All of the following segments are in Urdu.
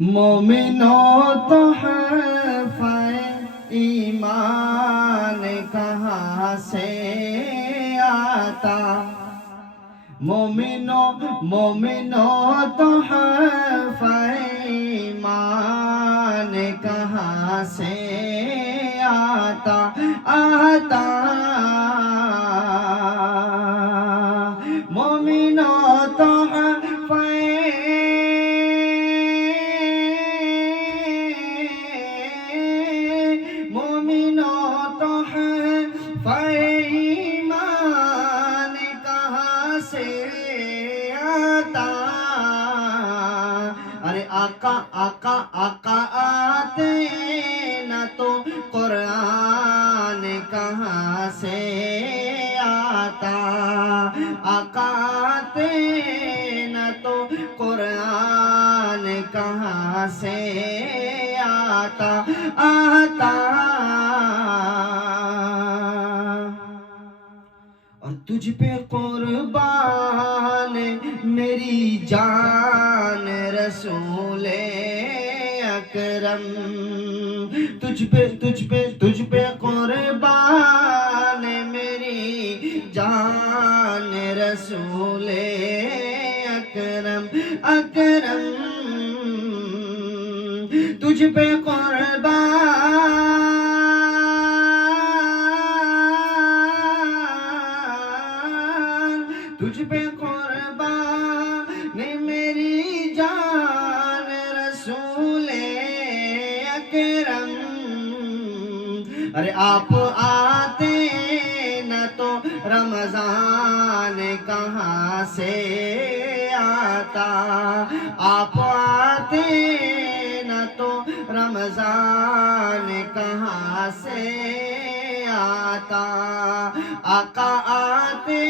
مومنوں تو حرف ایمان کہاں سے آتا، مومنوں تو حرف ایمان کہاں سے آتا مومنوں تو حرف مومنوں تو حرف ایمان کہاں سے آتا، ارے آقا آقا آقا آتے نہ تو قرآن کہاں سے آتا، آقا آتے نہ تو قرآن کہاں سے آتا اور تجھ پہ قربان میری جان رسول اکرم، تجھ پہ قربان میری جان رسول اکرم تجھ پہ تجھ پہ قربان میری جان رسول اکرم، ارے آپ آتے نہ تو رمضان کہاں سے آتا، آپ آتے نہ تو رمضان کہاں سے آتا، آقا آتے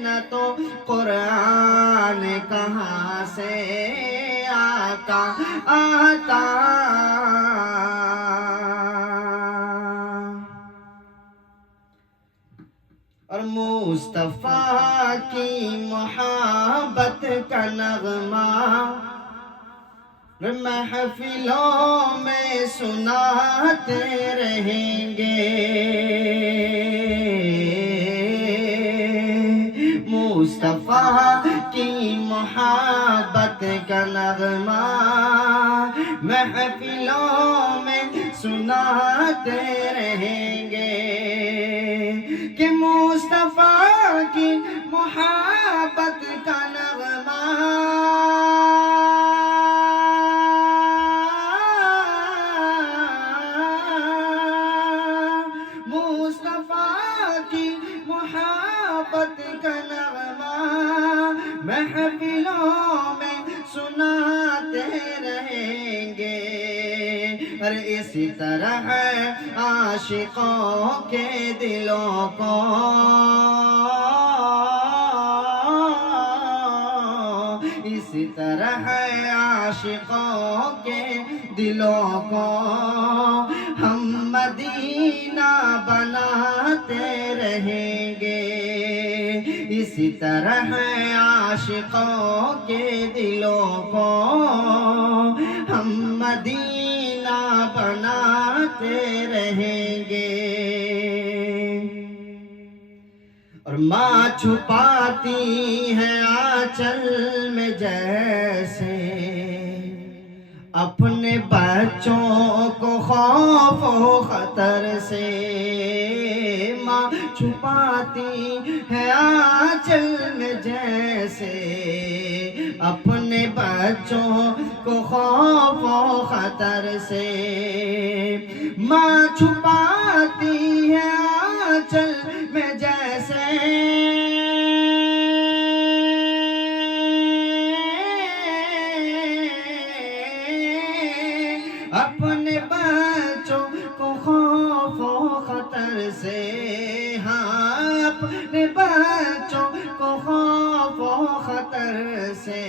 نہ تو قرآن کہاں سے آتا اور مصطفیٰ کی محبت کا نغمہ محفلوں میں سناتے رہیں گے، مصطفیٰ کی محبت کا نغمہ محفلوں میں سناتے رہیں گے کہ مصطفیٰ کی محبت کا نغمہ محبت کا نغمہ محفلوں میں سناتے رہیں گے، اور اسی طرح عاشقوں کے دلوں کو اسی طرح عاشقوں کے دلوں کو ہم مدینہ بناتے رہیں گے، اسی طرح عاشقوں کے دلوں کو ہم مدینہ بناتے رہیں گے، اور ماں چھپاتی ہے آنچل میں جیسے اپنے بچوں کو خوف و خطر سے، ماں چھپاتی ہے آنچل میں جیسے اپنے بچوں کو خوف و خطر سے، ماں چھپاتی ہے آنچل میں جیسے اپنے بچوں کو خوف و خطر سے، ہاں اپنے بچوں کو خوف و خطر سے،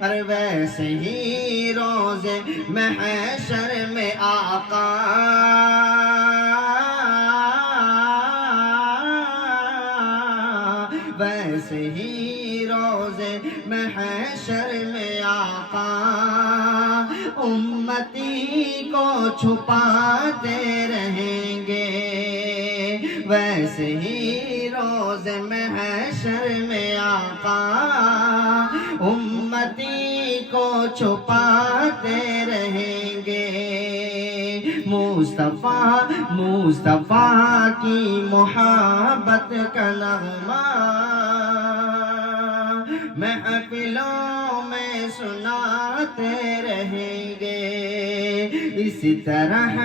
اور ویسے ہی روز محشر میں آقا ویسے ہی روزے محشر میں آقا امتی کو چھپاتے رہیں گے، ویسے ہی روز محشر میں آقا امتی کو چھپاتے رہیں گے۔ مصطفیٰ مصطفیٰ کی محبت کا نغمہ محفلوں میں سناتے رہیں گے، اسی طرح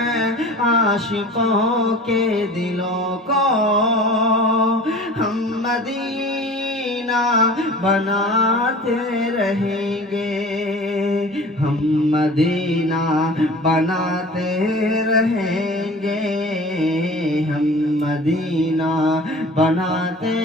عاشقوں کے دلوں کو ہم مدینہ بناتے رہیں گے، ہم مدینہ بناتے رہیں گے، ہم مدینہ بناتے